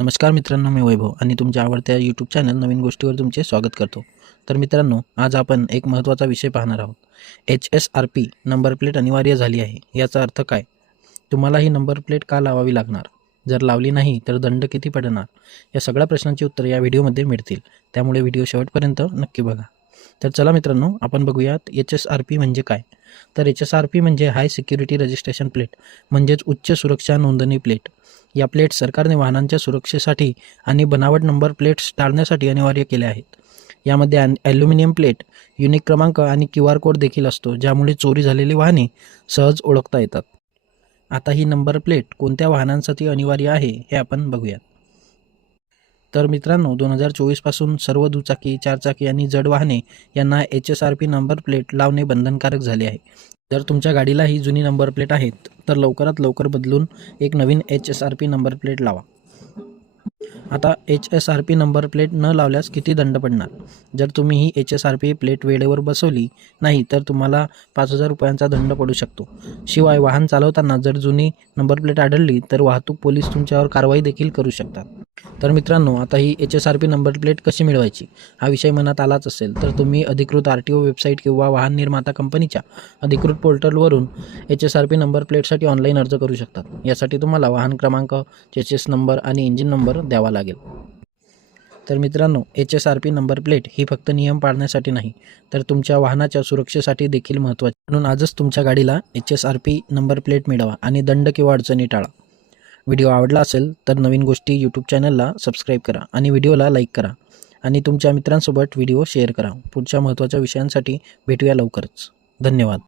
नमस्कार मित्रांनो मी वैभव आणि तुमच्या आवडत्या यूट्यूब चॅनल नवीन गोष्टीवर तुमचे स्वागत करतो. तर मित्रांनो आज आपण एक महत्त्वाचा विषय पाहणार आहोत. H S R P number plate अनिवार्य झाली आहे. याचा अर्थ काय? तुम्हाला ही नंबर प्लेट का लावावी लागणार? जर लावली नाही तर दंड किती पडणार? या सगळ्या प्रश्नांची उत्तर या व्हिडिओमध्ये मिळतील. त्यामुळे व्हिडिओ शेवटपर्यंत नक्की बघा. तर चला मित्रांनो आपण बघूयात एच एस आर पी म्हणजे काय? तर एच एस आर पी म्हणजे हाय सिक्युरिटी रजिस्ट्रेशन प्लेट म्हणजेच उच्च सुरक्षा नोंदणी प्लेट या प्लेट सरकारने वाहनांच्या सुरक्षेसाठी आणि बनावट नंबर प्लेट्स टाळण्यासाठी अनिवार्य केल्या आहेत. यामध्ये ॲन ॲल्युमिनियम प्लेट युनिक क्रमांक आणि क्यू आर कोड देखील असतो ज्यामुळे चोरी झालेली वाहने सहज ओळखता येतात. आता ही नंबर प्लेट कोणत्या वाहनांसाठी अनिवार्य आहे हे आपण बघूयात. तर मित्रांनो दोन हजार चोवीसपासून सर्व दुचाकी चारचाकी आणि जड वाहने यांना H S R P number plate लावणे बंधनकारक झाले आहे. जर तुमच्या गाडीला ही जुनी नंबर प्लेट आहेत तर लवकरात लवकर बदलून एक नवीन H S R P number plate लावा. आता H S R P number plate न लावल्यास किती दंड पडणार? जर तुम्ही ही H S R P plate वेळेवर बसवली नाही तर तुम्हाला पाच हजार रुपयांचा दंड पडू शकतो. शिवाय वाहन चालवताना जर जुनी नंबर प्लेट आढळली तर वाहतूक पोलीस तुमच्यावर कारवाई देखील करू शकतात. तर मित्रांनो आता ही H S R P number plate कशी मिळवायची? हा विषय मनात आलाच असेल तर तुम्ही अधिकृत आर टी ओ वेबसाईट किंवा वाहन निर्माता कंपनीच्या अधिकृत पोर्टलवरून H S R P number प्लेटसाठी ऑनलाईन अर्ज करू शकतात. यासाठी तुम्हाला वाहन क्रमांक चेचेस नंबर आणि इंजिन नंबर द्यावा लागेल. तर मित्रांनो H S R P number plate ही फक्त नियम पाळण्यासाठी नाही तर तुमच्या वाहनाच्या सुरक्षेसाठी देखील महत्त्वाची म्हणून आजच तुमच्या गाडीला H S R P number plate मिळवा आणि दंड किंवा अडचणी टाळा. व्हिडिओ आवडला असेल तर नवीन गोष्टी यूट्यूब चॅनलला सबस्क्राईब करा आणि व्हिडिओला लाईक करा. आणि तुमच्या मित्रांसोबत व्हिडिओ शेअर करा. पुढच्या महत्त्वाच्या विषयांसाठी भेटूया लवकरच. धन्यवाद.